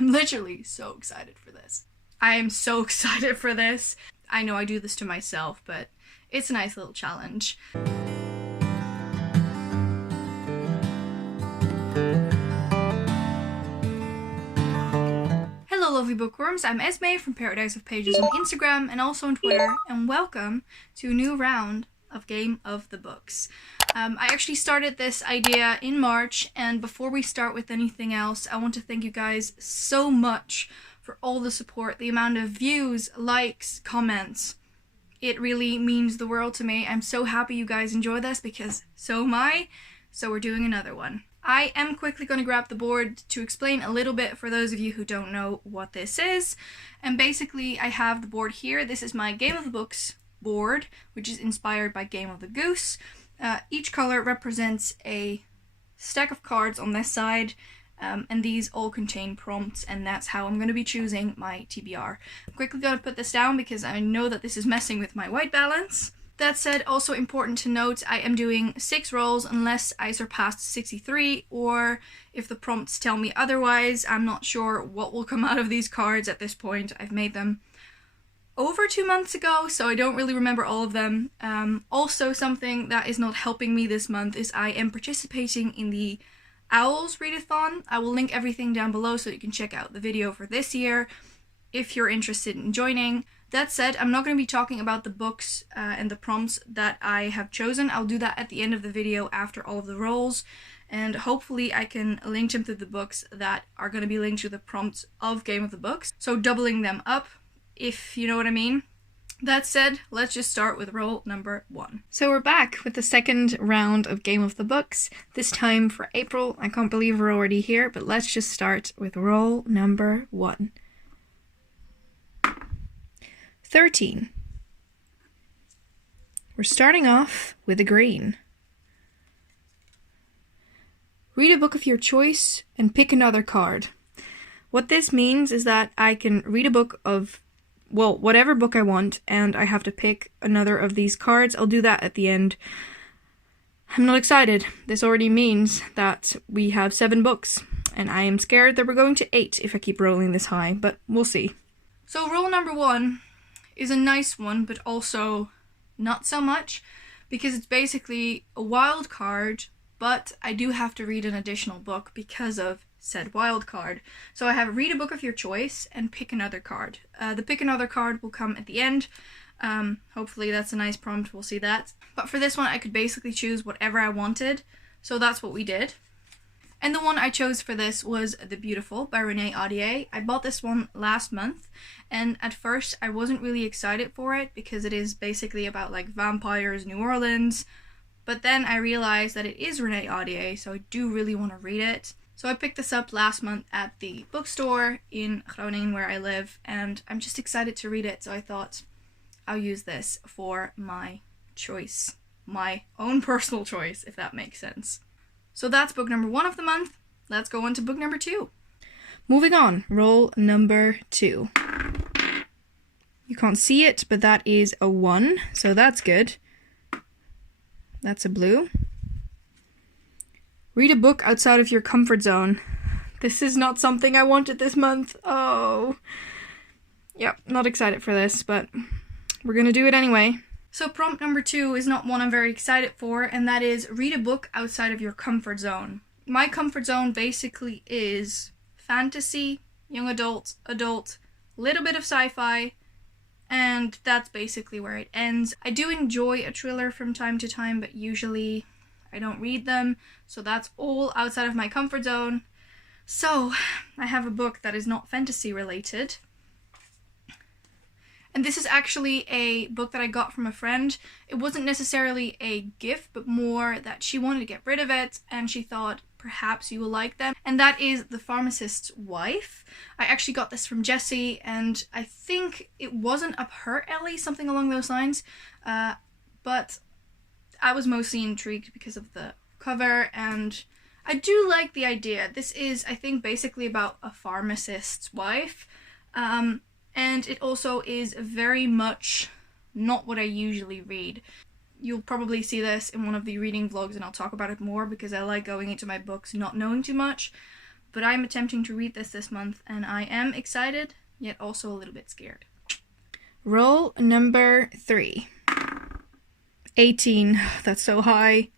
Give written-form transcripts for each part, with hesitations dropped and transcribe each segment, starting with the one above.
I'm literally so excited for this. I am so excited for this. I know I do this to myself, but it's a nice little challenge. Hello lovely bookworms, I'm Esmay from Paradise of Pages on Instagram and also on Twitter, and welcome to a new round of Game of the Books. I actually started this idea in March, and before we start with anything else, I want to thank you guys so much for all the support, the amount of views, likes, comments. It really means the world to me. I'm so happy you guys enjoy this because so am I, so we're doing another one. I am quickly going to grab the board to explain a little bit for those of you who don't know what this is. And basically I have the board here. This is my Game of the Books board, which is inspired by Game of the Goose. Each color represents a stack of cards on this side, and these all contain prompts, and that's how I'm going to be choosing my TBR. I'm quickly going to put this down because I know that this is messing with my white balance. That said, also important to note, I am doing 6 rolls unless I surpassed 63, or if the prompts tell me otherwise. I'm not sure what will come out of these cards at this point. I've made them over 2 months ago, so I don't really remember all of them. Also, something that is not helping me this month is I am participating in the Owls Readathon. I will link everything down below so you can check out the video for this year if you're interested in joining. That said, I'm not going to be talking about the books and the prompts that I have chosen. I'll do that at the end of the video after all of the rolls, and hopefully I can link them to the books that are going to be linked to the prompts of Game of the Books, so doubling them up, if you know what I mean. That said, let's just start with roll number 1. So we're back with the second round of Game of the Books, this time for April. I can't believe we're already here, but let's just start with roll number 1. 13. We're starting off with a green. Read a book of your choice and pick another card. What this means is that I can read a book of, well, whatever book I want, and I have to pick another of these cards. I'll do that at the end. I'm not excited. This already means that we have 7 books, and I am scared that we're going to 8 if I keep rolling this high, but we'll see. So roll number 1 is a nice one, but also not so much, because it's basically a wild card, but I do have to read an additional book because of said wild card. So I have read a book of your choice and pick another card. The pick another card will come at the end. Hopefully that's a nice prompt, we'll see that. But for this one I could basically choose whatever I wanted, so that's what we did. And the one I chose for this was The Beautiful by Renee Ahdieh. I bought this one last month, and at first I wasn't really excited for it because it is basically about like vampires, New Orleans. But then I realized that it is Renee Ahdieh, so I do really want to read it. So I picked this up last month at the bookstore in Groningen where I live, and I'm just excited to read it, so I thought I'll use this for my choice. My own personal choice, if that makes sense. So that's book number 1 of the month. Let's go on to book number 2. Moving on, roll number 2. You can't see it, but that is a 1, so that's good. That's a blue. Read a book outside of your comfort zone. This is not something I wanted this month. Oh. Yep, not excited for this, but we're gonna do it anyway. So prompt number 2 is not one I'm very excited for, and that is read a book outside of your comfort zone. My comfort zone basically is fantasy, young adult, little bit of sci-fi, and that's basically where it ends. I do enjoy a thriller from time to time, but usually I don't read them, so that's all outside of my comfort zone. So I have a book that is not fantasy related. And this is actually a book that I got from a friend. It wasn't necessarily a gift, but more that she wanted to get rid of it, and she thought perhaps you will like them. And that is The Pharmacist's Wife. I actually got this from Jessie, and I think it wasn't up her alley, something along those lines. But I was mostly intrigued because of the cover, and I do like the idea. This is, I think, basically about a pharmacist's wife. And it also is very much not what I usually read. You'll probably see this in one of the reading vlogs, and I'll talk about it more because I like going into my books not knowing too much. but I'm attempting to read this month, and I am excited, yet also a little bit scared. Roll number 3. 18. That's so high.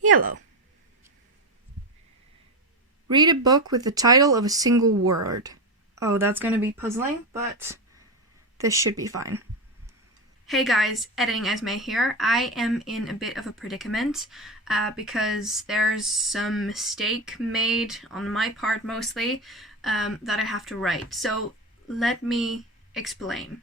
Yellow. Read a book with the title of a single word. Oh, that's going to be puzzling, but this should be fine. Hey guys, Editing Esmay here. I am in a bit of a predicament because there's some mistake made on my part mostly that I have to write. So let me explain.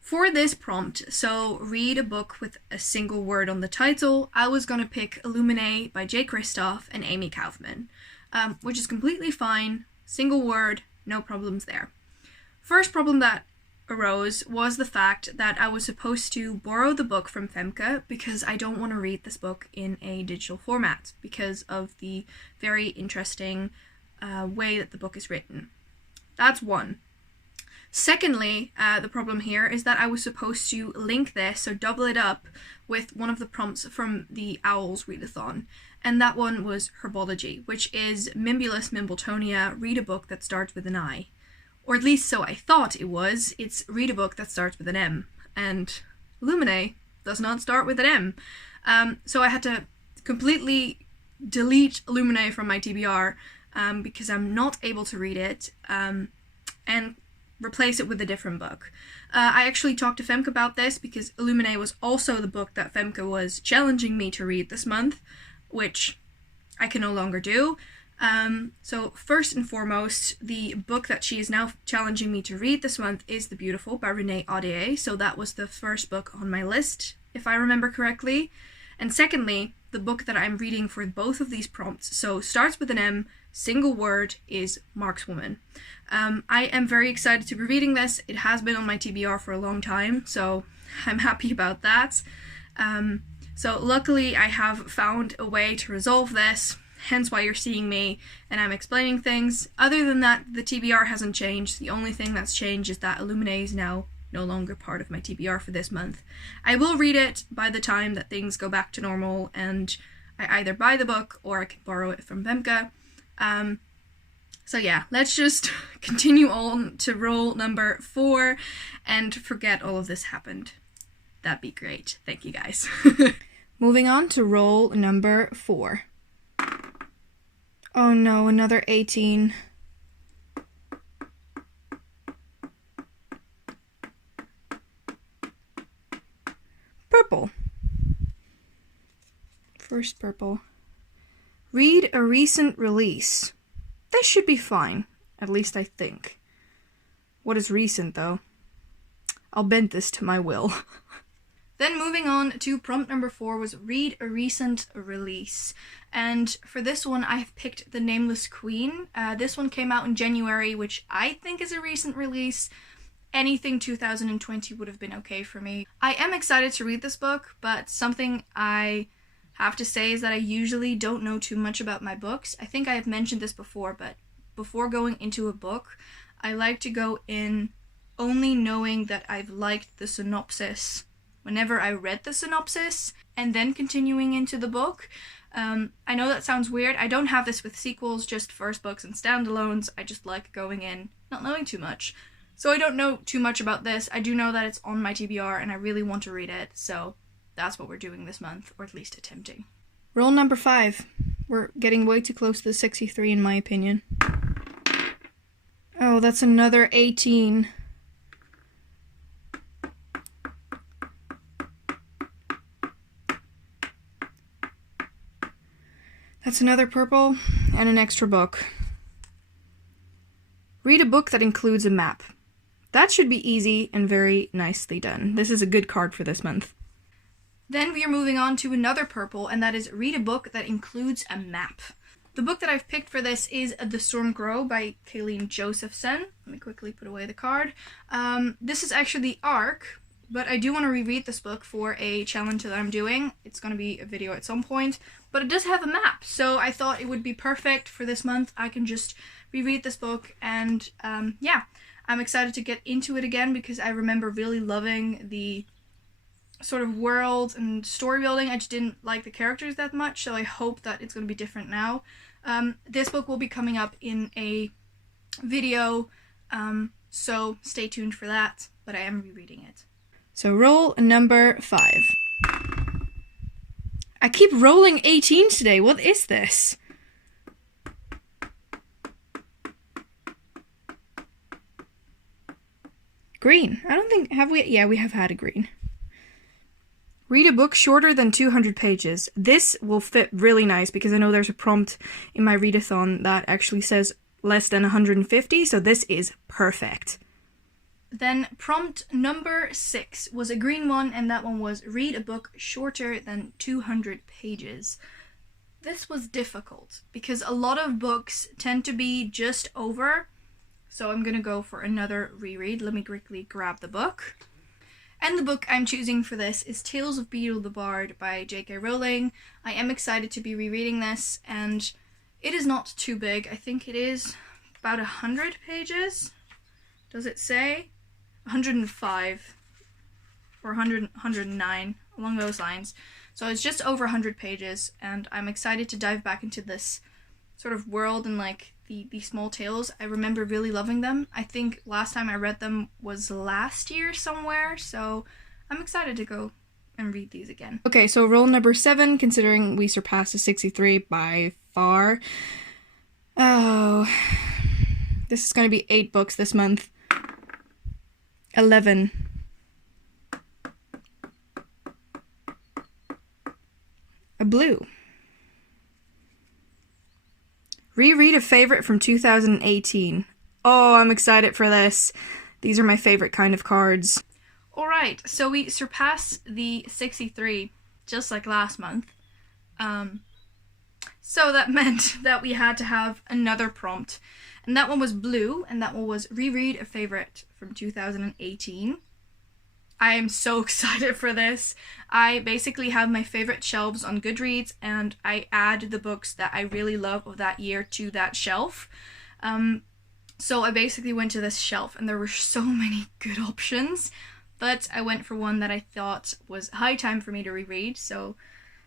For this prompt, so read a book with a single word on the title, I was going to pick Illuminae by J. Kristoff and Amy Kaufman, which is completely fine. Single word, no problems there. First problem that arose was the fact that I was supposed to borrow the book from Femke because I don't want to read this book in a digital format because of the very interesting way that the book is written. That's one. Secondly, the problem here is that I was supposed to link this, so double it up, with one of the prompts from the Owls Readathon, and that one was Herbology, which is Mimbulus Mimbletonia, read a book that starts with an I. Or at least so I thought it was. It's read a book that starts with an M, and Illuminae does not start with an M. So I had to completely delete Illuminae from my TBR because I'm not able to read it, and replace it with a different book. I actually talked to Femke about this because Illuminae was also the book that Femke was challenging me to read this month, which I can no longer do. So first and foremost, the book that she is now challenging me to read this month is The Beautiful by Renee Audier, so that was the first book on my list, if I remember correctly. And secondly, the book that I'm reading for both of these prompts, so starts with an M, single word, is Markswoman. I am very excited to be reading this. It has been on my TBR for a long time, so I'm happy about that. So luckily I have found a way to resolve this, hence why you're seeing me and I'm explaining things. Other than that, the TBR hasn't changed. The only thing that's changed is that Illuminae is now no longer part of my TBR for this month. I will read it by the time that things go back to normal and I either buy the book or I can borrow it from Femke. So yeah, let's just continue on to roll number 4 and forget all of this happened. That'd be great. Thank you guys. Moving on to roll number 4. Oh no, another 18. Purple. First purple. Read a recent release. This should be fine, at least I think. What is recent, though? I'll bend this to my will. Then moving on to prompt number 4 was read a recent release. And for this one, I have picked The Nameless Queen. This one came out in January, which I think is a recent release. Anything 2020 would have been okay for me. I am excited to read this book, but something I have to say is that I usually don't know too much about my books. I think I have mentioned this before, but before going into a book, I like to go in only knowing that I've liked the synopsis whenever I read the synopsis, and then continuing into the book. I know that sounds weird. I don't have this with sequels, just first books and standalones. I just like going in not knowing too much. So I don't know too much about this. I do know that it's on my TBR and I really want to read it, so that's what we're doing this month, or at least attempting. Roll number 5. We're getting way too close to the 63 in my opinion. Oh, that's another 18. That's another purple and an extra book. Read a book that includes a map. That should be easy and very nicely done. This is a good card for this month. Then we are moving on to another purple, and that is read a book that includes a map. The book that I've picked for this is The Storm Grow by Kayleen Josephson. Let me quickly put away the card. This is actually the ARC, but I do want to reread this book for a challenge that I'm doing. It's going to be a video at some point, but it does have a map, so I thought it would be perfect for this month. I can just reread this book, and yeah, I'm excited to get into it again because I remember really loving the sort of world and story building. I just didn't like the characters that much, so I hope that it's going to be different now. This book will be coming up in a video, so stay tuned for that, but I am rereading it. So roll number 5. I keep rolling 18 today. What is this? Green. I don't think, have we? Yeah, we have had a green. Read a book shorter than 200 pages. This will fit really nice because I know there's a prompt in my readathon that actually says less than 150, so this is perfect. Then prompt number 6 was a green one, and that one was read a book shorter than 200 pages. This was difficult because a lot of books tend to be just over, so I'm gonna go for another reread. Let me quickly grab the book. And the book I'm choosing for this is Tales of Beedle the Bard by J.K. Rowling. I am excited to be rereading this, and it is not too big. I think it is about 100 pages. Does it say? 105 or 109, along those lines. So it's just over 100 pages, and I'm excited to dive back into this sort of world and like the small tales. I remember really loving them. I think last time I read them was last year somewhere, so I'm excited to go and read these again. Okay, so roll number 7, considering we surpassed the 63 by far. Oh, this is going to be 8 books this month. 11. A blue. Reread a favorite from 2018. Oh, I'm excited for this. These are my favorite kind of cards. Alright, so we surpassed the 63, just like last month. So that meant that we had to have another prompt. And that one was blue, and that one was reread a favorite from 2018. I am so excited for this. I basically have my favorite shelves on Goodreads, and I add the books that I really love of that year to that shelf. So I basically went to this shelf, and there were so many good options, but I went for one that I thought was high time for me to reread, so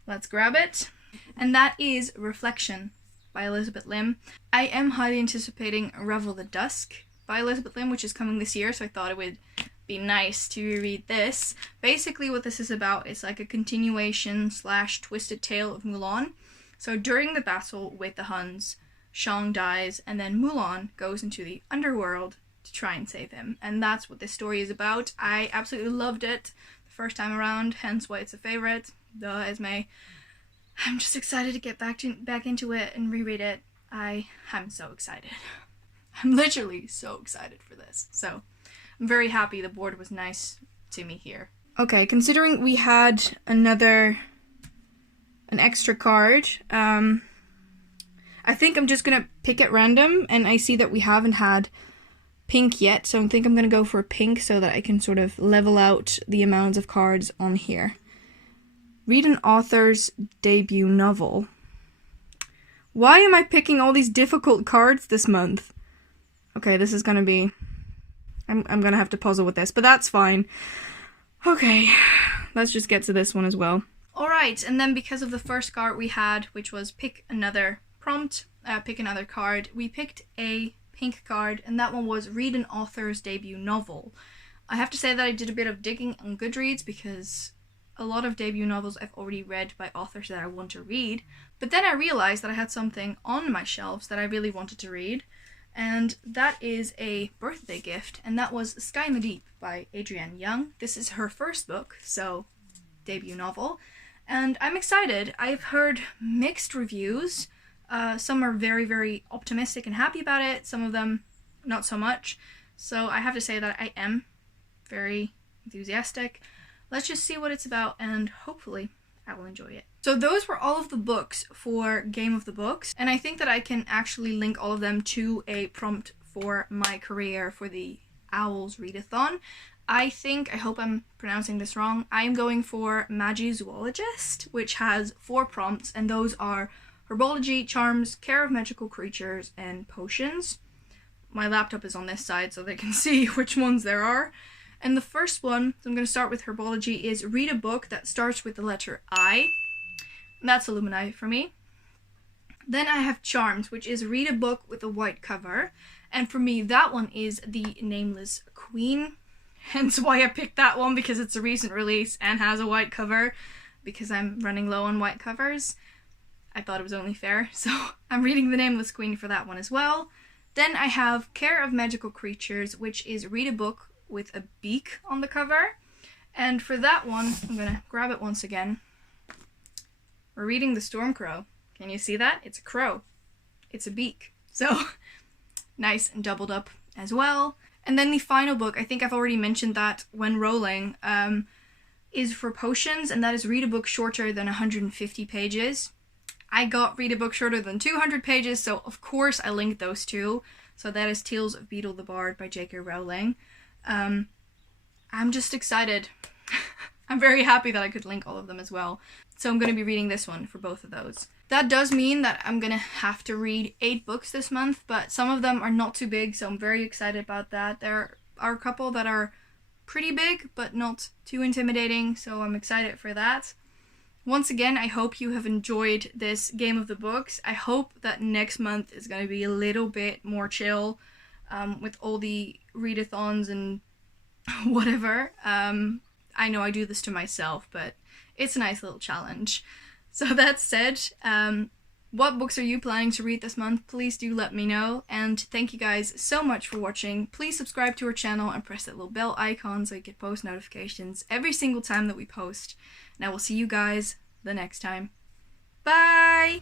let's grab it. And that is Reflection by Elizabeth Lim. I am highly anticipating Revel the Dusk by Elizabeth Lim, which is coming this year, so I thought it would be nice to reread this. Basically what this is about is like a continuation / twisted tale of Mulan. So during the battle with the Huns, Shang dies, and then Mulan goes into the underworld to try and save him. And that's what this story is about. I absolutely loved it the first time around, hence why it's a favorite. Duh, Esmay. I'm just excited to get back into it and reread it. I'm so excited. I'm literally so excited for this. So I'm very happy the board was nice to me here. Okay, considering we had an extra card, I think I'm just gonna pick at random, and I see that we haven't had pink yet, so I think I'm gonna go for pink so that I can sort of level out the amounts of cards on here. Read an author's debut novel. Why am I picking all these difficult cards this month? Okay, this is gonna be... I'm gonna have to puzzle with this, but that's fine. Okay, let's just get to this one as well. Alright, and then because of the first card we had, which was pick another prompt, pick another card, we picked a pink card, and that one was read an author's debut novel. I have to say that I did a bit of digging on Goodreads because a lot of debut novels I've already read by authors that I want to read, but then I realized that I had something on my shelves that I really wanted to read, and that is a birthday gift, and that was Sky in the Deep by Adrian Young. This is her first book, so debut novel, and I'm excited. I've heard mixed reviews. Some are very, very optimistic and happy about it, some of them not so much, so I have to say that I am very enthusiastic. Let's just see what it's about, and hopefully I will enjoy it. So those were all of the books for Game of the Books, and I think that I can actually link all of them to a prompt for my career for the Owls Readathon. I hope I'm pronouncing this wrong, I'm going for Magizoologist, which has 4 prompts, and those are Herbology, Charms, Care of Magical Creatures, and Potions. My laptop is on this side so they can see which ones there are. And the first one, so I'm going to start with herbology, is read a book that starts with the letter I. And that's Illuminati for me. Then I have Charms, which is read a book with a white cover. And for me, that one is the Nameless Queen. Hence why I picked that one, because it's a recent release and has a white cover, because I'm running low on white covers. I thought it was only fair, so I'm reading the Nameless Queen for that one as well. Then I have Care of Magical Creatures, which is read a book with a beak on the cover. And for that one, I'm going to grab it once again. We're reading The Storm Crow. Can you see that? It's a crow. It's a beak. So nice and doubled up as well. And then the final book, I think I've already mentioned that when Rowling, is for potions, and that is read a book shorter than 150 pages. I got read a book shorter than 200 pages, so of course I linked those two. So that is Tales of Beedle the Bard by J.K. Rowling. I'm just excited. I'm very happy that I could link all of them as well. So I'm going to be reading this one for both of those. That does mean that I'm going to have to read 8 books this month, but some of them are not too big, so I'm very excited about that. There are a couple that are pretty big, but not too intimidating, so I'm excited for that. Once again, I hope you have enjoyed this Game of the Books. I hope that next month is going to be a little bit more chill, with all the readathons and whatever. I know I do this to myself, but it's a nice little challenge. So that said, what books are you planning to read this month? Please do let me know. And thank you guys so much for watching. Please subscribe to our channel and press that little bell icon so you get post notifications every single time that we post. And I will see you guys the next time. Bye!